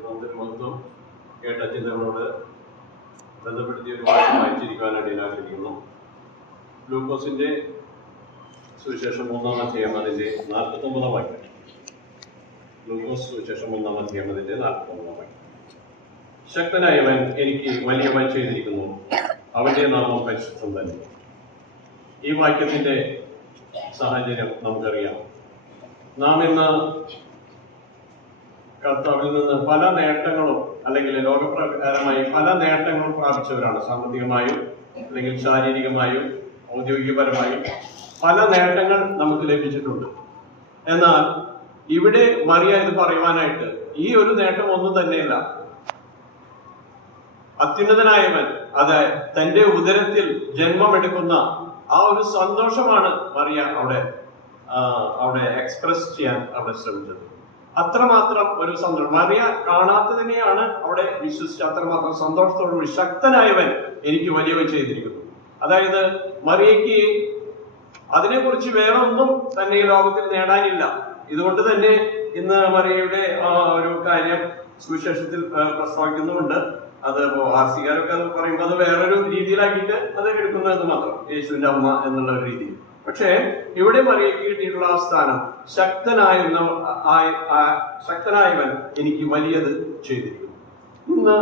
ദൈവനാമത്തിന് മഹത്വം. കേട്ട ചിന്തകളോട് ബന്ധപ്പെടുത്തിയ ഒരു വാക്യം വായിച്ചിരിക്കുവാനായിട്ട് ഞാൻ ആഗ്രഹിക്കുന്നു. ലൂക്കോസിന്റെ സുവിശേഷം 3-ാം അധ്യായം അതിന്റെ 49-ാം വാക്യം. ലൂക്കോസ് സുവിശേഷം 3-ാം അധ്യായം അതിന്റെ 49-ാം വാക്യം. ശക്തനായവൻ എനിക്ക് വലിയവ ചെയ്തിരിക്കുന്നു, അവന്റെ നാമം പരിശുദ്ധം തന്നെ. ഈ വാക്യത്തിന്റെ സാഹചര്യം നമുക്കറിയാം. നാം ഇന്ന് കർത്താവിൽ നിന്ന് പല നേട്ടങ്ങളും അല്ലെങ്കിൽ ലോകപ്രകാരമായി പല നേട്ടങ്ങളും പ്രാപിച്ചവരാണ്. സാമ്പത്തികമായും അല്ലെങ്കിൽ ശാരീരികമായും ഔദ്യോഗികപരമായും പല നേട്ടങ്ങൾ നമുക്ക് ലഭിച്ചിട്ടുണ്ട്. എന്നാൽ ഇവിടെ മറിയ ഇത് പറയുവാനായിട്ട് ഈ ഒരു നേട്ടം ഒന്നും തന്നെയല്ല. അത്യുന്നതനായവൻ, അത് തന്റെ ഉദരത്തിൽ ജന്മമെടുക്കുന്ന ആ ഒരു സന്തോഷമാണ് മറിയ അവിടെ എക്സ്പ്രസ് ചെയ്യാൻ അവിടെ ശ്രമിച്ചത്. അത്രമാത്രം ഒരു സന്തോഷം. മറിയ കാണാത്തതിനെയാണ് അവിടെ വിശ്വസിച്ച് അത്രമാത്രം സന്തോഷത്തോടുകൂടി ശക്തനായവൻ എനിക്ക് വലിയവ ചെയ്തിരിക്കുന്നു. അതായത് മറിയയ്ക്ക് അതിനെക്കുറിച്ച് വേറെ ഒന്നും തന്നെ ഈ ലോകത്തിൽ നേടാനില്ല. ഇതുകൊണ്ട് തന്നെ ഇന്ന് മറിയയുടെ ഒരു കാര്യം സുവിശേഷത്തിൽ പ്രസ്താവിക്കുന്നുമുണ്ട്. അത് ആർസികാരൊക്കെ അത് പറയുമ്പോൾ അത് വേറൊരു രീതിയിലാക്കിയിട്ട് അത് എടുക്കുന്നതെന്ന് മാത്രം, യേശുവിന്റെ അമ്മ എന്നുള്ള ഒരു രീതിയിൽ. പക്ഷേ ഇവിടെ മറിയയ്ക്ക് കിട്ടിയിട്ടുള്ള ആ സ്ഥാനം ശക്തനായവൻ എനിക്ക് വലിയത് ചെയ്തിരിക്കുന്നു. ഇന്ന്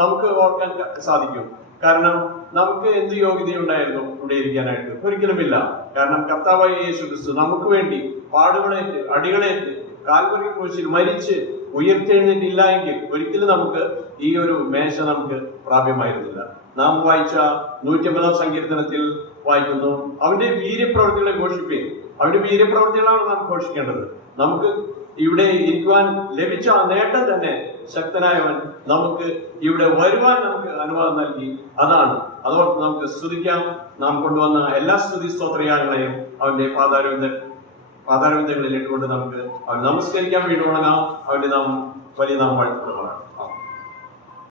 നമുക്ക് ഓർക്കാൻ സാധിക്കും. കാരണം നമുക്ക് എന്ത് യോഗ്യതയുണ്ടായിരുന്നു ഇവിടെ ഇരിക്കാനായിട്ട്? ഒരിക്കലുമില്ല. കാരണം കർത്താവായ യേശു ക്രിസ്തു നമുക്ക് വേണ്ടി പാടുകളേറ്റ് അടികളേറ്റ് കാൽവരി ക്രൂശിൽ മരിച്ച് ഉയർത്തെഴുന്നേറ്റില്ല എങ്കിൽ ഒരിക്കലും നമുക്ക് ഈ ഒരു മേശ നമുക്ക് പ്രാപ്യമായിരുന്നില്ല. നാം വായിച്ച 150-ാം സങ്കീർത്തനത്തിൽ വായിക്കുന്നു, അവന്റെ വീര്യപ്രവൃത്തികളെ ഘോഷിക്കുകയും അവന്റെ വീര്യപ്രവൃത്തികളാണ് നാം ഘോഷിക്കേണ്ടത്. നമുക്ക് ഇവിടെ ഇരിക്കുവാൻ ലഭിച്ച ആ നേട്ടം തന്നെ ശക്തനായവൻ നമുക്ക് ഇവിടെ വരുവാൻ നമുക്ക് അനുവാദം നൽകി. അതാണ്. അതോടൊപ്പം നമുക്ക് സ്തുതിക്കാം. നാം കൊണ്ടുവന്ന എല്ലാ സ്തുതി സ്തോത്രയാഗങ്ങളെയും അവന്റെ പാതാരവിന്ദങ്ങളിൽ ഇട്ടുകൊണ്ട് നമുക്ക് അവൻ നമസ്കരിക്കാൻ വേണ്ടി തുടങ്ങാം. അവന്റെ നാം വലിയ നാം വാഴ്ത്തപ്പെടുന്നതാണ്.